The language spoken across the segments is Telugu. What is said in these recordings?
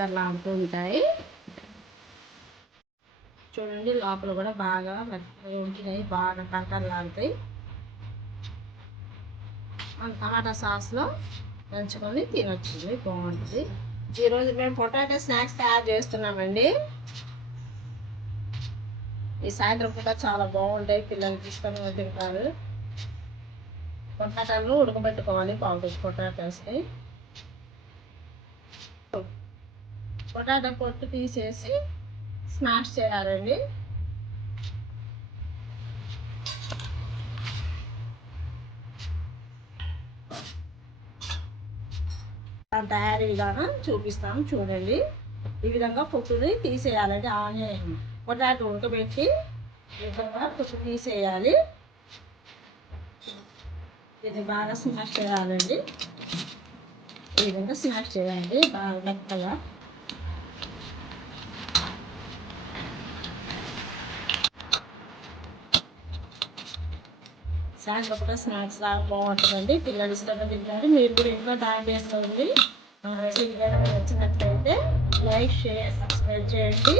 కరకరలాడుతూ ఉంటాయి. చూడండి లోపల కూడా బాగా మెత్తగా ఉంటున్నాయి, బాగా కరకరలాడుతాయి. టమాటా సాస్లో నంచుకొని తినొచ్చు, బాగుంటుంది. ఈరోజు మేము పొటాటో స్నాక్స్ తయారు చేస్తున్నామండి. ఈ సాయంత్రం పూట చాలా బాగుంటాయి, పిల్లలకి ఇష్టంగా తింటారు. పొటాటాలు ఉడకబెట్టుకోవాలి, బాగుంటుంది పొటాటోస్ని. పొటాటో పొట్టు తీసేసి స్మాష్ చేయాలండి. తయారీ విధానం చూపిస్తాను చూడండి. ఈ విధంగా పొట్టుని తీసేయాలండి. ఆనియన్ పొటాటో ఉడకబెట్టి ఈ విధంగా పొట్టు తీసేయాలి. ఇది బాగా స్మాష్ చేయాలండి. ఈ విధంగా స్మాష్ చేయాలి బాగా మెత్తగా. సాయంత్రం కూడా స్నాక్స్ లాగా బాగుంటుందండి, పిల్లలు ఇష్టంగా తింటారు. మీరు కూడా ఇంట్లో టైం వేసుకోండి. రెసిపీ నచ్చినట్లయితే లైక్, షేర్, సబ్స్క్రైబ్ చేయండి.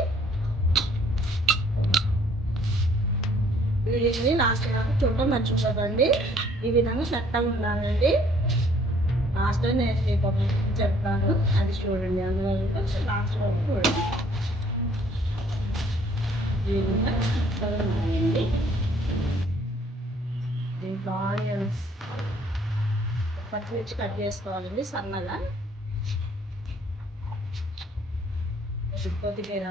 వీడియోని లాస్ట్ వరకు చూడటం మర్చిపోకండి. ఈ విధంగా మెత్తగా ఉండాలండి. లాస్ట్లో నేను మీకు చెప్తాను, అది చూడండి. అందులో లాస్ట్ వరకు చూడండి. ఈ విధంగా మెత్తగా ఉన్నాయండి. దీంట్లో ఆనియన్స్, పచ్చిమిర్చి కట్ చేసుకోవాలండి సన్నగా. కొద్దిమీర,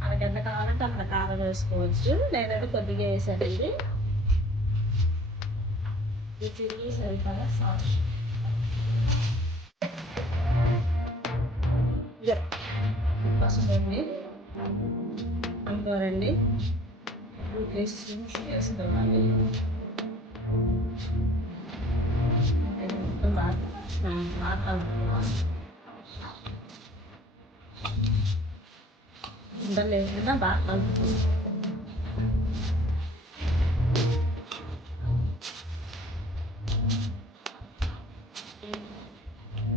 మనకి ఎంత కావాలంటే అంత కారం వేసుకోవచ్చు, లేదంటే కొద్దిగా వేసానండి. ఇది సరిపడా సాస్, పసుపండి, అనుకోరండి, వేసుకోవాలి. బాగా కలుపుకోవాలి. ఉండలు లేకుండా బాగా కలుపుకోవాలి.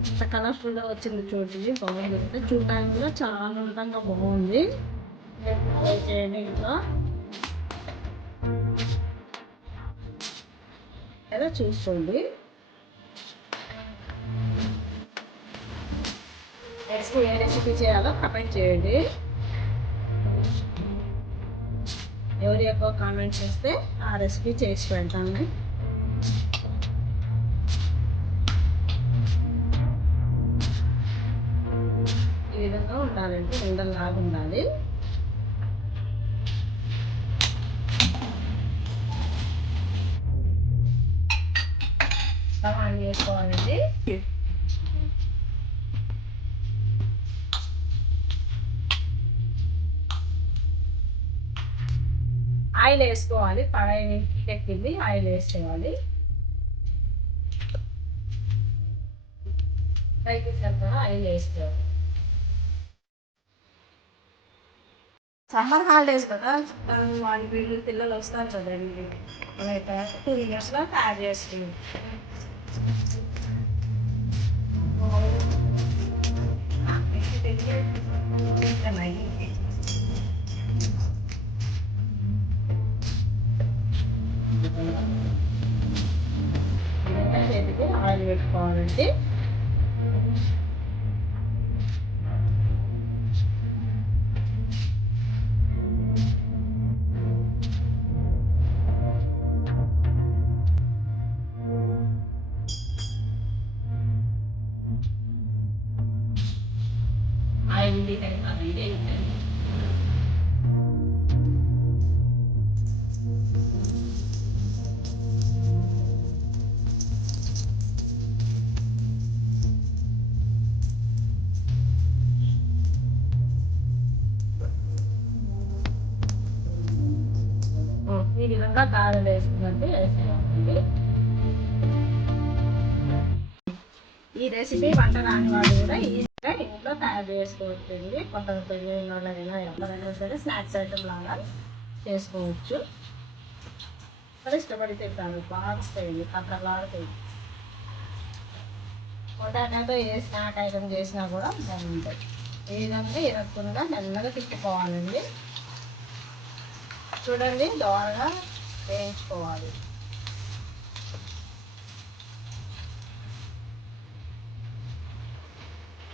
ఇంత కలర్ఫుల్గా వచ్చింది చూడండి, బాగుంది. చూడటానికి కూడా చాలా అందంగా బాగుంది. చేయండి ఇంట్లో ఏదో చూసుకోండి. నెక్స్ట్ ఏ రెసిపీ చేయాలో కామెంట్ చేయండి. ఎవరు ఎక్కువ కామెంట్ చేస్తే ఆ రెసిపీ చేసి పెడతాను. ఈ విధంగా ఉండాలండి, ఉండలాగా ఉండాలి. స్టవ్ ఆన్ చేసుకోవాలండి. ఆయిల్ వేసుకోవాలి. కడాయి పెట్టింది, ఆయిల్ వేసుకోవాలి. పైకి సరిపడా ఆయిల్ వేసుకోవాలి. సమ్మర్ హాలిడేస్ కదా, వాళ్ళ వీళ్ళు పిల్లలు వస్తారు కదండి, 2 ఇయర్స్లో తయారు చేస్తుంది. చేతికి ఆయిల్ పెట్టుకోవాలండి. ఆయిల్ కాదండి. ఈ విధంగా కారం వేసుకున్నట్టు వేసేయాలండి. ఈ రెసిపీ వంట రాని వాళ్ళు కూడా ఈజీగా ఇంట్లో తయారు చేసుకోవచ్చండి. కొంత పెళ్ళైన వాళ్ళైనా ఎవరైనా సరే స్నాక్స్ ఐటమ్ లాగా చేసుకోవచ్చు. ఇష్టపడి తింటారు, బాగా వస్తాయి, కట్టలాడుతాయి. పొటాటోతో ఏ స్నాక్ ఐటమ్ చేసినా కూడా బాగుంటాయి. ఈ విధంగా ఇరగకుండా మెల్లగా తిప్పుకోవాలండి. చూడండి, దోరగా వేయించుకోవాలి.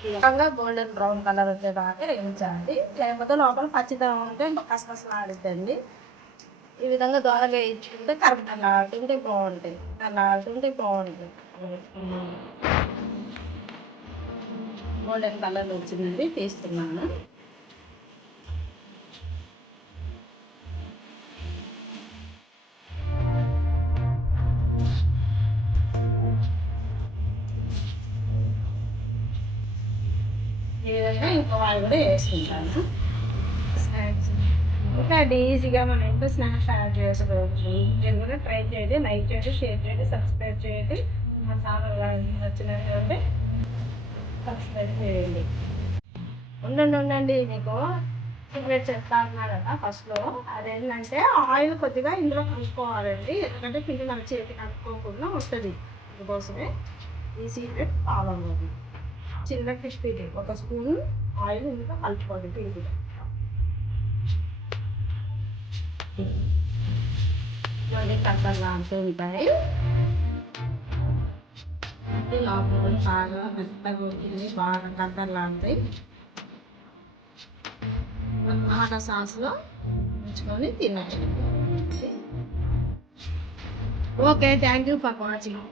ఇంకా గోల్డెన్ బ్రౌన్ కలర్ వచ్చేదాకా వేయించాలి. లేకపోతే లోపల పచ్చిదనం ఉంటే ఇంకా కసకసలాడుద్దండి. ఈ విధంగా దోరగా వేయించుకుంటే కరెక్ట్గా ఆడుతుంటే బాగుంటాయి. అలా ఆడుతుంటే బాగుంటుంది. గోల్డెన్ కలర్ వచ్చిందండి, తీస్తున్నాను. ఈ విధంగా ఇంకో వాళ్ళు కూడా వేసుకుంటాను. స్నాక్స్ ఇంకా ఈజీగా మనం ఇంట్లో స్నాక్స్ తయారు చేసుకోవచ్చు. మీరు కూడా ట్రై చేయండి, లైక్ చేయండి, షేర్ చేయండి, సబ్స్క్రైబ్ చేయండి. మా ఛానల్ నచ్చినట్లయితే సబ్స్క్రైబ్ చేయండి. ఉండండి, మీకు సీక్రెట్ చెప్తా ఉన్నా కదా ఫస్ట్లో. అదేంటంటే ఆయిల్ కొద్దిగా ఇందులో కలుపుకోవాలండి. ఎందుకంటే పిండి మన చేతికి కలుపుకోకుండా వస్తుంది. అందుకోసమే ఈ సీక్రెట్ ఫాలో అవ్వాలి. చిన్న క్రిస్పీ ఒక స్పూన్ ఆయిల్ ఇందులో కలుపుకోండి పిండిలో. మళ్ళీ కట్టలు అంటూ ఉంటాయి. లోపల బాగా మెత్తగా ఉంటుంది, బాగా కట్టలాంటాయి. టమాటా సాస్లో ఉంచుకొని తినచ్చు. Okay, thank you for watching.